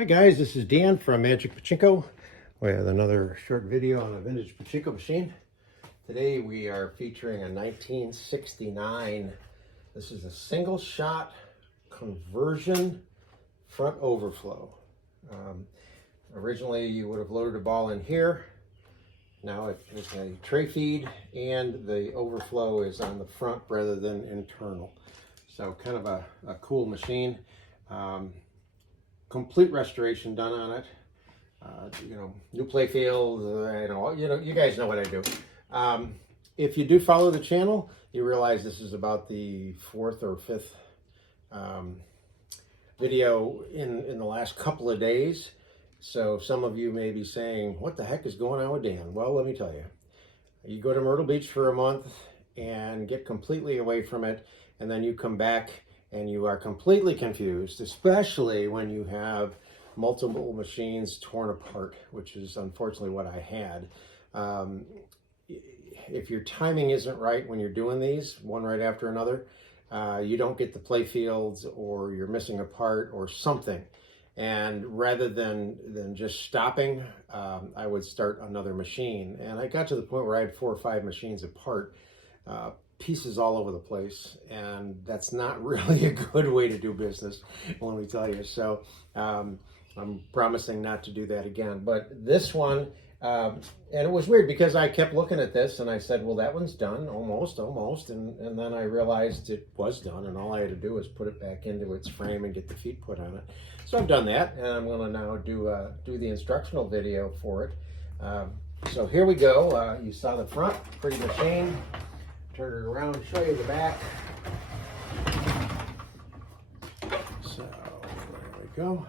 Hi guys, this is Dan from Magic Pachinko with another short video on a vintage pachinko machine. Today we are featuring a 1969. This is a single shot conversion front overflow. Originally you would have loaded a ball in here. Now it is a tray feed and the overflow is on the front rather than internal. So kind of a cool machine. Complete restoration done on it. New play field. You guys know what I do. If you do follow the channel, you realize this is about the fourth or fifth video in the last couple of days. So some of you may be saying, what the heck is going on with Dan? Well, let me tell you. You go to Myrtle Beach for a month and get completely away from it, and then you come back and you are completely confused, especially when you have multiple machines torn apart, which is unfortunately what I had. If your timing isn't right when you're doing these, one right after another, you don't get the play fields, or you're missing a part or something. And rather than just stopping, I would start another machine. And I got to the point where I had 4 or 5 machines apart, pieces all over the place, and that's not really a good way to do business, let me tell you. So I'm promising not to do that again. But this one, and it was weird because I kept looking at this and I said, well, that one's done, almost, and then I realized it was done, and all I had to do was put it back into its frame and get the feet put on it. So I've done that, and I'm going to now do the instructional video for it. So here we go. You saw the front, pretty machine. Turn it around and show you the back. So there we go.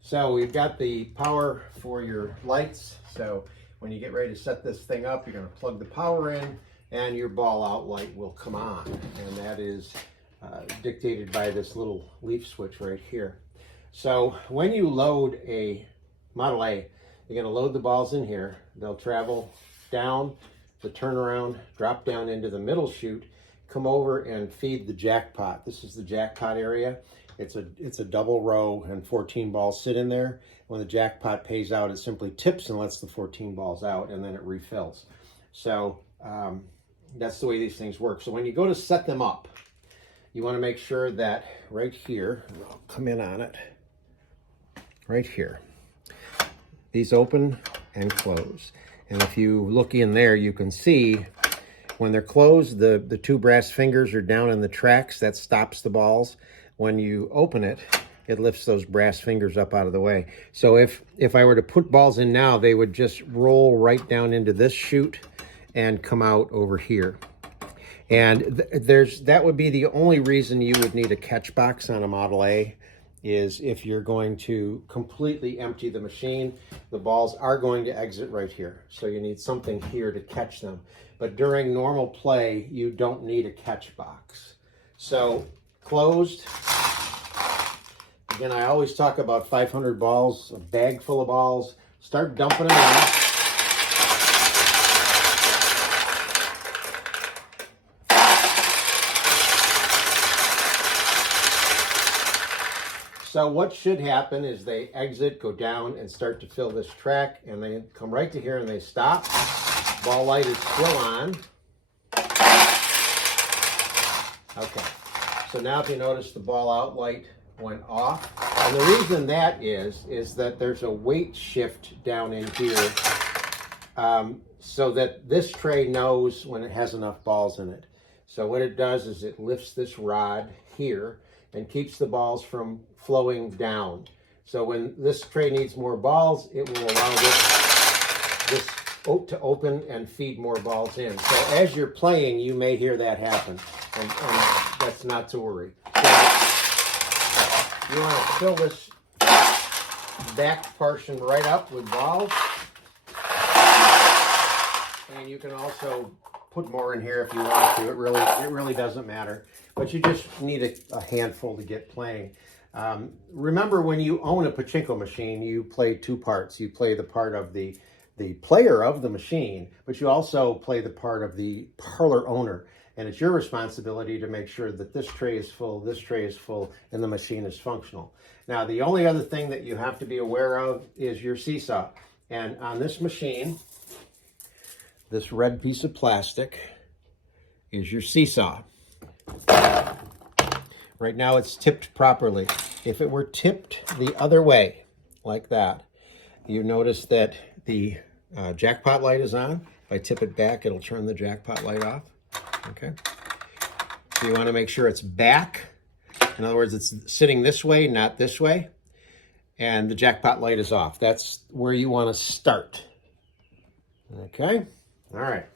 So we've got the power for your lights. So when you get ready to set this thing up, you're going to plug the power in and your ball out light will come on. And that is dictated by this little leaf switch right here. So when you load a Model A, you're going to load the balls in here. They'll travel down the turnaround, drop down into the middle chute, come over and feed the jackpot. This is the jackpot area. It's a double row and 14 balls sit in there. When the jackpot pays out, it simply tips and lets the 14 balls out, and then it refills. So that's the way these things work. So when you go to set them up, you want to make sure that right here, and I'll come in on it, right here, these open and close. And if you look in there, you can see when they're closed, the 2 brass fingers are down in the tracks. That stops the balls. When you open it, it lifts those brass fingers up out of the way. So if I were to put balls in now, they would just roll right down into this chute and come out over here. And that would be the only reason you would need a catch box on a Model A, is if you're going to completely empty the machine. The balls are going to exit right here. So you need something here to catch them. But during normal play, you don't need a catch box. So closed. Again, I always talk about 500 balls, a bag full of balls. Start dumping them in. So what should happen is they exit, go down, and start to fill this track, and they come right to here and they stop. Ball light is still on. Okay, so now if you notice, the ball out light went off. And the reason that is that there's a weight shift down in here, so that this tray knows when it has enough balls in it. So what it does is it lifts this rod here and keeps the balls from flowing down. So when this tray needs more balls, it will allow this to open and feed more balls in. So as you're playing, you may hear that happen, and that's not to worry. So you want to fill this back portion right up with balls, and you can also put more in here if you want to. It really doesn't matter, but you just need a handful to get playing. Remember, when you own a pachinko machine, you play 2 parts. You play the part of the player of the machine, but you also play the part of the parlor owner. and it's your responsibility to make sure that this tray is full, this tray is full, and the machine is functional. Now, the only other thing that you have to be aware of is your seesaw. And on this machine, this red piece of plastic is your seesaw. Right now it's tipped properly. If it were tipped the other way, like that, you notice that the jackpot light is on. If I tip it back, it'll turn the jackpot light off. Okay. So you want to make sure it's back. In other words, it's sitting this way, not this way. And the jackpot light is off. That's where you want to start. Okay. All right.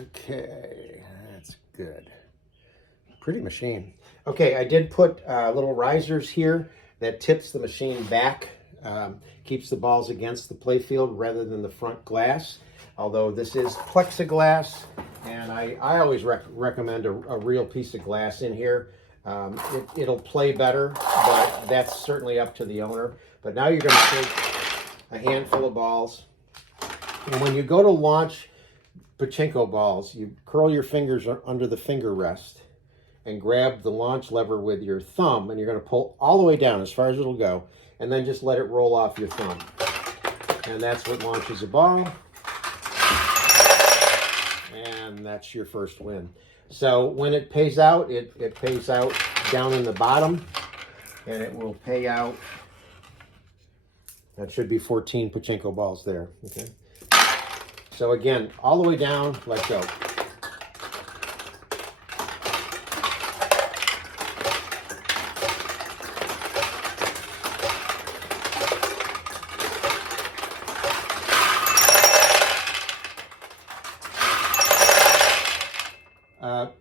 Okay, that's good. Pretty machine. Okay, I did put little risers here that tips the machine back, keeps the balls against the playfield rather than the front glass. Although this is plexiglass, and I always recommend a real piece of glass in here. It'll play better, but that's certainly up to the owner. But now you're going to take a handful of balls, and when you go to launch pachinko balls, you curl your fingers under the finger rest and grab the launch lever with your thumb, and you're going to pull all the way down as far as it'll go, and then just let it roll off your thumb. And that's what launches a ball. And that's your first win. So when it pays out, it pays out down in the bottom, and it will pay out, that should be 14 pachinko balls there. Okay. So again, all the way down, let go.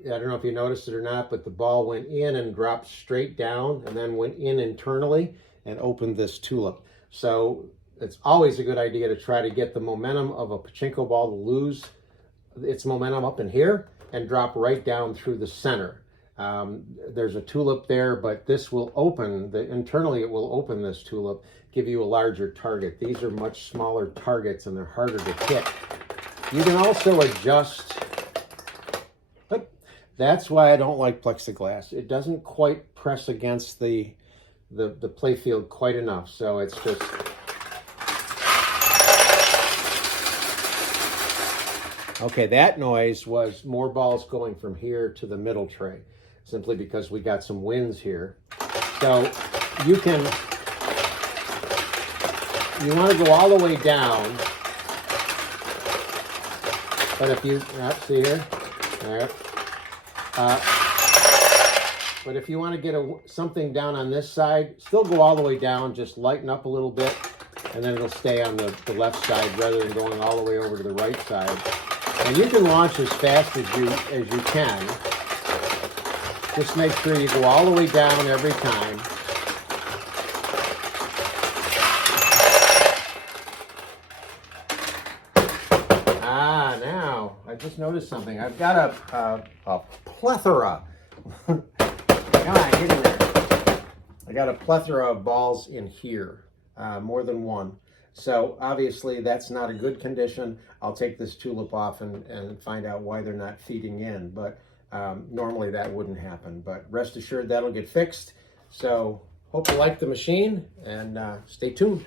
I don't know if you noticed it or not, but the ball went in and dropped straight down and then went in internally and opened this tulip. So it's always a good idea to try to get the momentum of a pachinko ball to lose its momentum up in here and drop right down through the center. There's a tulip there, but this will open, internally it will open this tulip, give you a larger target. These are much smaller targets and they're harder to hit. You can also adjust. That's why I don't like plexiglass. It doesn't quite press against the playfield quite enough. So it's just, okay, that noise was more balls going from here to the middle tray, simply because we got some wins here. So you want to go all the way down, but if you, see here, all right. But if you want to get something down on this side, still go all the way down, just lighten up a little bit, and then it'll stay on the left side rather than going all the way over to the right side. And you can launch as fast as you can. Just make sure you go all the way down every time. Now, I just noticed something. I've got a plethora. Come on, get in there. I got a plethora of balls in here, more than one. So obviously that's not a good condition. I'll take this tulip off and find out why they're not feeding in. But normally that wouldn't happen. But rest assured that'll get fixed. So hope you like the machine and stay tuned.